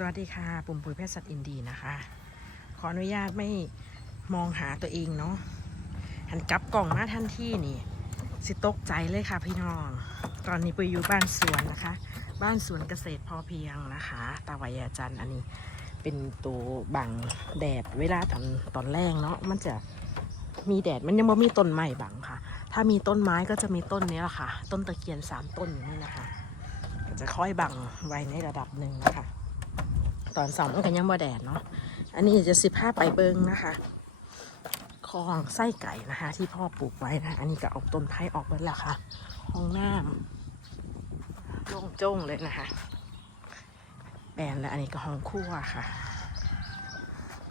สวัสดีค่ะปุ่มปุ๋ยแพทย์สัตว์อินดีนะคะ ขออนุญาตไม่มองหาตัวเองเนาะหันกลับกล่องมาทันที่นี่ สิตกใจเลยค่ะพี่น้อง ตอนนี้ปุยอยู่บ้านสวนนะคะ บ้านสวนเกษตรพอเพียงนะคะ ตาวยาจารย์อันนี้เป็นตัวบังแดดเวลาตอนตอนแรกเนาะมันจะมีแดดมันยังไม่มีต้นไม้บังค่ะ ถ้ามีต้นไม้ก็จะมีต้นนี้แหละค่ะ ต้นตะเคียนสามต้นนี่นะคะจะค่อยบังไว้ในระดับหนึ่งนะคะ ตอนสองมันก็ยังบ่แดดเนาะอันนี้จะสิบห้าไปเบิงนะคะคลองไส้ไก่นะคะ ที่พ่อปลูกไว้นะ อันนี้ก็ออกต้นไผ่ออกเบิดแล้วค่ะ ห้องน้ำโล่งโจ้งเลยนะคะแบนและอันนี้ก็ห้องครัวค่ะ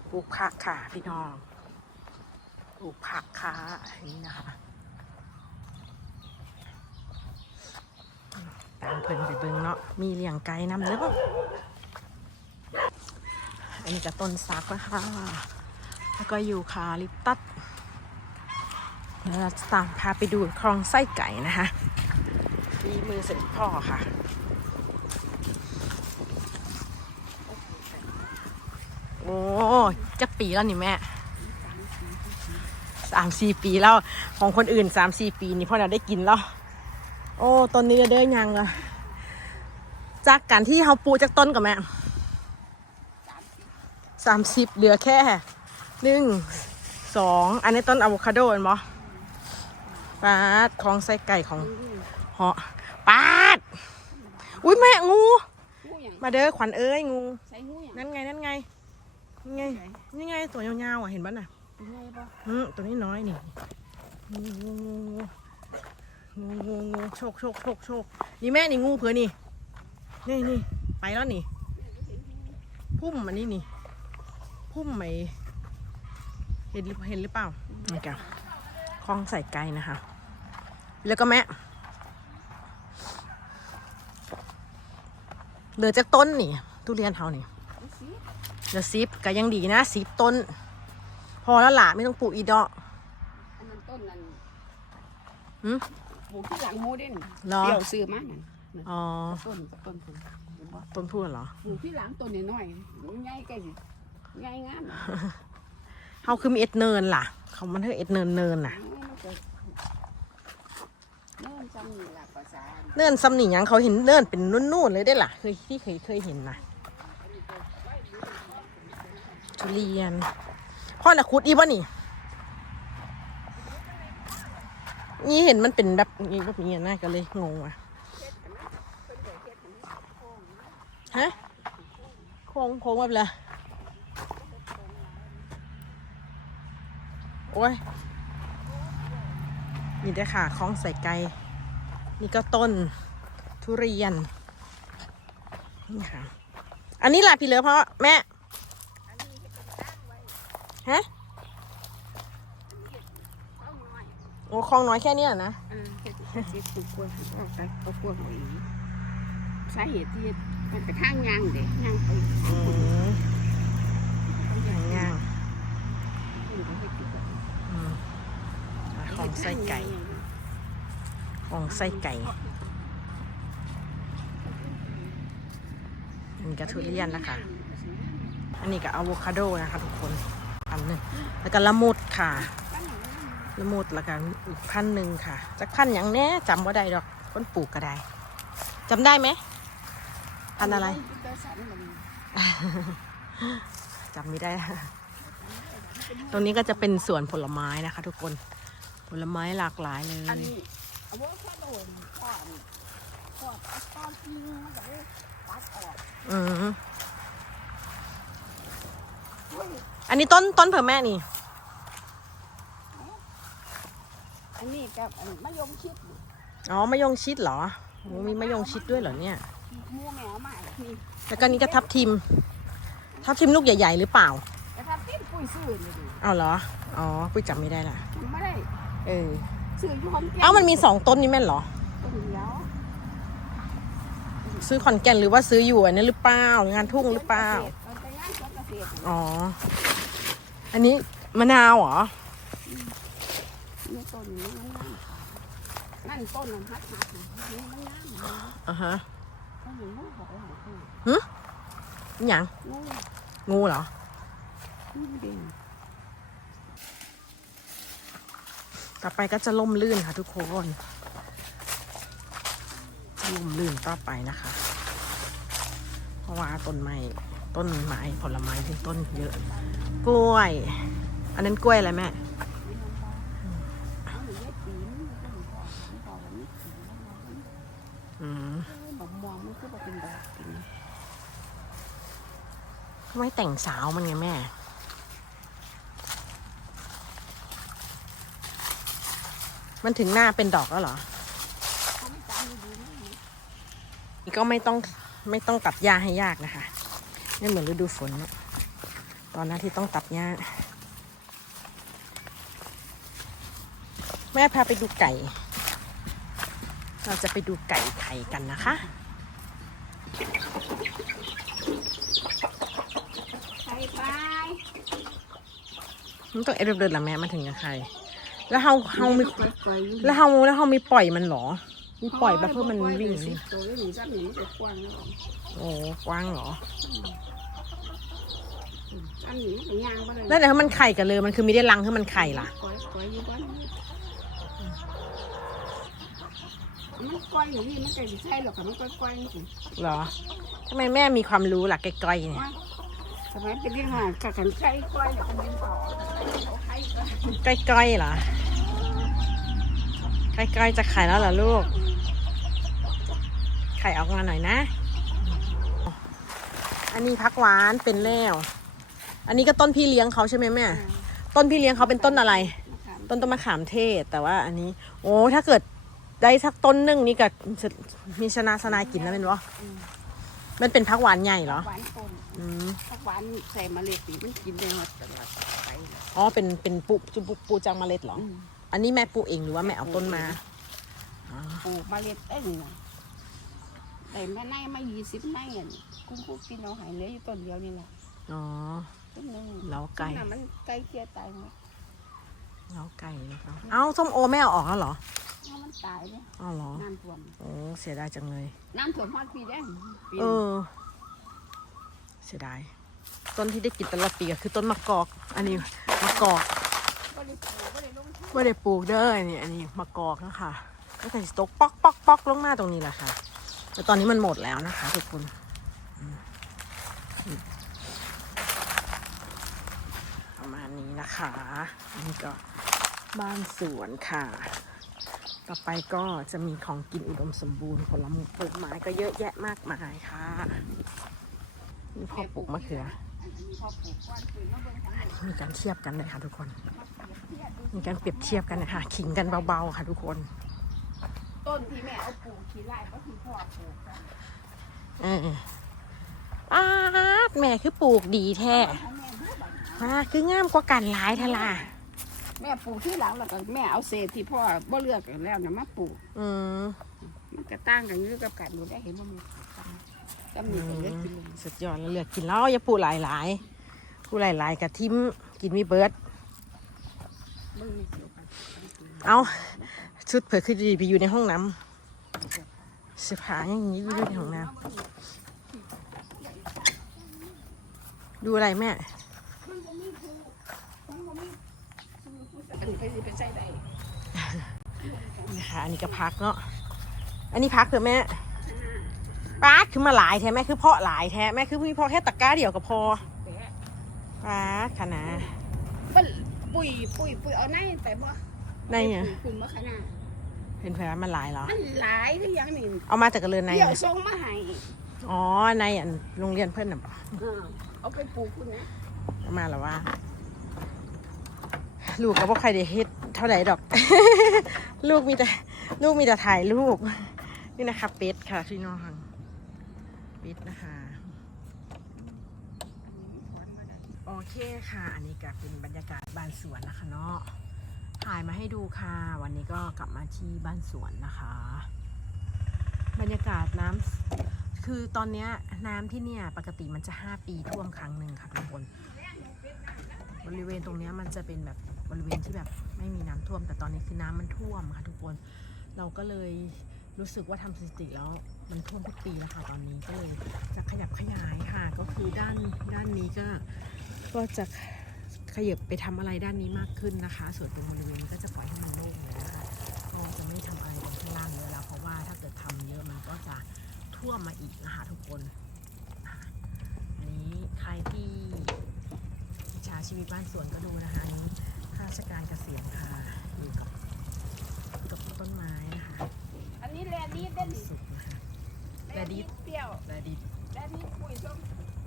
ปลูกผักค่ะพี่น้องปลูกผักค่ะอันนี้นะคะตามเพิ่นไปเบิงเนาะมีเลี้ยงไก่นำเด้อ อันนี้ก็ต้นซักนะคะ แล้วก็อยู่คาลิปตัสแล้วเราจะตามพาไปดูคลองไส้ไก่นะคะฝีมือเสร็จพ่อค่ะโอ้จักปีแล้วนี่แม่สามสี่ปีแล้วของคนอื่นสามสี่ปีนี่พ่อเราได้กินแล้ว โอ้ต้นนี้เด้ยังละจากการที่เขาปลูกจากต้นกับแม่ สามสิบเหลือแค่หนึ่งสองอันนี้ต้นอะโวคาโดเห็นบ่ปาดของใส่ไก่ของเหาะปาด อุ้ยแม่งูงูหยังมาเด้อขวัญเอ้ยงูใส่งูหยังนั่นไงนั่นไงนี่ไงนี่ไงตัวยาวๆอะเห็นป่ะน่ะเป็นไงบ่อืมตัวนี้น้อยนี่งูงูงูงูงูงูโชคโชคโชคโชคนี่แม่นี่งูเผื่อนี่นี่นี่ไปแล้วนี่พุ่มอันนี้นี่ พุ่มไหม เห็นหรือเห็นหรือเปล่านี่จ้ะคลองใส่ไก่นะคะ แล้วก็แม่เหลือจากต้นนี่ทุเรียนเฮานี่เอาสิเหลือซิปก็ยังดีนะซิปต้น พอแล้วล่ะไม่ต้องปลูกอีกดอกอันนั้นต้นนั้นหืมปลูกที่หลังหมูเด่นเหรอเดี๋ยวซื้อมานั่นอ๋อต้นต้นต้นเห็นบ่ต้นพูดเหรอปลูกที่หลังต้นน้อยๆใหญ่ใกล้สิ ใหญ่งามน่ะเฮาคือมีเอ็ดเนินล่ะ เขามันเธอเอ็ดเนินเนินน่ะมันก็เนิ่นจำนี่ล่ะภาษาเนินซ้ำนี่หยังเขาเห็นเนินเป็นนุ่นๆเลยได้ล่ะ เคยที่เคยเคยเห็นนะทุเรียน พ่อน่ะคุดอีวะนี่ นี่เห็นมันเป็นแบบนี้แบบนี้นะก็เลยงงว่ะฮะโค้งโค้งแบบเลย โอ้ย นี่เด้อค่ะคล้องใส่ไก่ นี่ก็ต้นทุเรียน นี่ค่ะ อันนี้ล่ะพี่เหลือเพราะแม่ ฮะ โอ้คลองน้อยแค่เนี้ยนะอ่าเฮ็ดเฮ็ดปลูกกล้วยออกไปเอากล้วยเอาเองสาเหตุที่มันไปทางยางเด้ยางไปอืมย่างอืมอะของ ไส้ไก่ของไส้ไก่อันนี้ก็ทุเรียนนะคะ อันนี้ก็อะโวคาโดนะคะทุกคนอันหนึ่งแล้วก็ละมุดค่ะ ละมุดแล้วก็อีกพันหนึ่งค่ะ จากพันอย่างแน่จำว่าได้ดอกคนปลูกก็ได้จำได้ไหมพันอะไรจำไม่ได้ ตรงนี้ก็จะเป็นสวนผลไม้นะคะทุกคน ผลไม้หลากหลายเลอันยนี้อะโวคาโดนี่ทอดนี่ทอดเอาตอนกินมันก็เลยตัดออกอืมเฮ้ยอันนี้ต้นต้นเผื่อแม่นี่ อันนี้กับอันมะยงชิดนี่อ๋อมะยงชิดเหรอโอ้มีมะยงชิดด้วยเหรอเนี่ยหมูแมวมานี่แล้วก็นี่ก็ทับทิม ทับทิมลูกใหญ่ ๆ หรือเปล่าแต่ถ้าปิ้นปุ้ยซื้อเลยดิเอาเหรอ อ๋อปุ้ยจำไม่ได้ละมันไม่ได้ เออซื้ออยู่ของแก่เอ้ามันมีสองต้นนี่แม่นเหรอ ต้นเดียวซื้อขอนแก่นหรือว่าซื้ออยู่อันนี้หรือเปล่างานทุ่งหรือเปล่า มันไปงานสวนเกษตรอ๋อ อันนี้มะนาวเหรอ นี่ต้นนี้มันงามนั่นต้นนั้นฮัดฮัดนี่มันงามอ่าฮะต้นนี้มันบอกว่าหึอิหยังงูงูเหรองูเด่น ต่อไปก็จะล่มลื่นค่ะทุกคนล่มลื่นต่อไปนะคะ เพราะว่าต้นไม้ต้นไม้ผลไม้ที่ต้นเยอะ กล้วย อันนั้นกล้วยอะไรแม่ไม่แล้วมันอืมแบบมองมันก็แบบเป็นดอกเป็นไว้แต่งสาวมันไงแม่ มันถึงหน้าเป็นดอกแล้วเหรอเขาไม่จำไม่ดีไม่ดีนี่ก็ไม่ต้องไม่ต้องตัดหญ้าให้ยากนะคะ ไม่เหมือนฤดูฝนเนอะตอนนั้นที่ต้องตัดหญ้า แม่พาไปดูไก่ เราจะไปดูไก่ไข่กันนะคะไปไปมันต้องเอฟเดินละแม่มาถึงกับใคร แล้วเฮาเฮามีแล้วเฮาแล้วเฮามีปล่อยมันเหรอ มีปล่อยแบบเพื่อมันวิ่งนี่ตัวนี้หนูซ้ำหนูจะกว้างแล้วโอ้กว้างเหรอแล้วเดี๋ยวมันไข่กันเลยมันคือม่ได้รังคือมันไข่ล่ะก้อยก้อยอย่านมันก้มันก็สิใช่หรอกค่ะมันก้อยก้อยหรอทำไมแม่มีความรู้ล่ะไกลๆเนี่ย มัยเป็นเรื่องหากับกันไก่ก้อยเนี่ยเป็นเรื่องต่อเอาไข่ก้อยใกล้ๆเหรอใกล้ๆจะไข่แล้วเหรอลูกไข่ออกมาหน่อยนะ อันนี้พักหวานเป็นแล้วอันนี้ก็ต้นพี่เลี้ยงเขาใช่ไหมแม่ต้นพี่เลี้ยงเขาเป็นต้นอะไร ต้นต้นมะขามเทศ แต่ว่าอันนี้ โอ้ถ้าเกิดได้สักต้นนึ่งนี่ก็มีชนะสนายกินแล้วเป็นวะ มันเป็นพักหวานใหญ่เหรอ หวานต้นอืมถ้าหวานใส่เมล็ดนี่มันกินได้หมดตลอดไปเลยอ๋อ เป็น เป็นปูจุปูปูจากเมล็ดเหรอ อืมอันนี้แม่ปลูกเองหรือว่าแม่เอาต้นมาอ๋อปลูกเมล็ดเอ้ยนี่นะแต่แม่ไนมายี่สิบไนอะนี่กุ้งกุ้งกินเอาหายเหลืออยู่ต้นเดียวนี่แหละอ๋อต้นหนึงเล้าไก่ ต้นน่ะมันไก่เคี้ยตายหมดเล้าไก่นะครับเอ้าส้มโอแม่เอาออกแล้วเหรอเอามันตายเนี่ยอ้าวเหรอ น้ำท่วม โอ้ เสียดายจังเลย น้ำท่วมฮอดปีแดงปีเออ เสียดาย ต้นที่ได้กินตลอดปีก็คือต้นมะกอก อันนี้มะกอกก็ได้ปลูกก็ได้ลงทุนไม่ได้ปลูกเด้อนี่อันนี้มะกอกนะคะก็แต่สิตกป๊อกป๊อกป๊อกลงมาตรงนี้แหละค่ะ แต่ตอนนี้มันหมดแล้วนะคะทุกคนอืมอืมประมาณนี้นะคะอันนี้ก็บ้านสวนค่ะ ต่อไปก็จะมีของกินอุดมสมบูรณ์ผลไม้ผลไม้ก็เยอะแยะมากมายค่ะนี่พ่อปลูกมะเขืออันนี้มีการเทียบกันเลยค่ะทุกคน มีการเปรียบเทียบกันนะคะขิงกันเบาๆค่ะทุกคน ต้นที่แม่เอาปลูกขี้ไร่ก็คือพ่อปลูกกันเออป้าแม่คือปลูกดีแท้มาคืองามกว่ากันหลายทล่ะ แม่ปลูกที่หลังแล้วก็แม่เอาเศษที่พ่อบ่เลือกแล้วนะมาปลูกอืมมันก็ตั้งกันอยู่กับกันดูได้เห็นว่ามันปลูกกันจำหนีไปเลยกินเลยสุดยอดแล้วเลือกกินแล้วอย่าปลูกหลายๆปลูกหลายๆกับทิมกินมีเบิร์ดมึงไม่เกี่ยวกันเอาชุดเผื่อคือดีไปอยู่ในห้องน้ำเสื้อผ้าอย่างนี้อยู่ในห้องน้ำดูอะไรแม่ อันนี้ไปสิไปใส่ได้นะคะอันนี้ก็พักเนาะอันนี้พักเถอะแม่ป้าดคือมาหลายแท้แม่คือเพาะหลายแท้แม่คือพี่พอแค่ตะกร้าเดียวก็พอแปะป้าดขนาดมันปุ๋ยปุ๋ยปุ๋ยเอาในแต่บ่ในเนี่ยปุ๋คุณมะขนาดเห็นเผื่อมันหลายเหรอมันหลายคือหยังนี่เอามาจากกระเรือนในเดี๋ยวน่ะส่งมาให้อ๋อในอันโรงเรียนเพื่อนน่ะเออเอาไปปลูกคุณนะเอามาแล้วว่า ลูกกับพวกใครได้เฮ็ดเท่าไหร่ดอก ลูกมีแต่ ลูกมีแต่ถ่ายรูป นี่นะคะเป็ดค่ะพี่น้องเป็ดนะคะ โอเคค่ะ อันนี้ก็เป็นบรรยากาศบ้านสวนนะคะเนาะถ่ายมาให้ดูค่ะ วันนี้ก็กลับมาที่บ้านสวนนะคะ บรรยากาศน้ำคือตอนเนี้ยน้ำที่เนี่ยปกติมันจะ 5 ปีท่วมครั้งหนึ่งค่ะทุกคนบริเวณตรงเนี้ยมันจะเป็นแบบ บริเวณที่แบบไม่มีน้ำท่วม แต่ตอนนี้คือน้ำมันท่วมค่ะทุกคน เราก็เลยรู้สึกว่าทำสถิติแล้วมันท่วมทุกปีแล้วค่ะตอนนี้ก็เลยจะขยับขยายค่ะ ก็คือด้านด้านนี้ก็ก็จะขยับไปทำอะไรด้านนี้มากขึ้นนะคะ ส่วนตรงบริเวณก็จะปล่อยให้มันโล่งเลยนะคะก็จะไม่ทำอะไรตรงข้างล่างเยอะแล้ว เพราะว่าถ้าเกิดทำเยอะมันก็จะท่วมมาอีกนะคะทุกคน อันนี้ใครที่อิจฉาชีวิตบ้านสวนก็ดูนะคะนี้ ราชการเกษียณค่ะอยู่กับกับต้นไม้นะคะอันนี้แลดีคเด่วานมสุขนะคะแลดีเปรี้ยวและดีแลดีปุ๋ยส้ม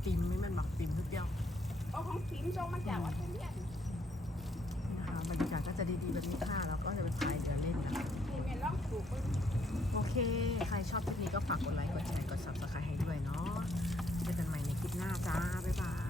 ปิมไม่แมันบอกปิมทุกเดียวเอาของขิมส้มมาจากวัดเทียนนะคะบรรยากาศก็จะดีๆแบบนี้ค่ะแล้วก็จะเป็นพายเดินเล่นนะคะนี่แม่ลองปลูกเบิ่งโอเค ใครชอบคลิปนี้ก็ฝากกดไลค์กดแชร์กด subscribe ให้ด้วยเนาะเจอกันใหม่ในคลิปหน้าจ้าบ๊ายบาย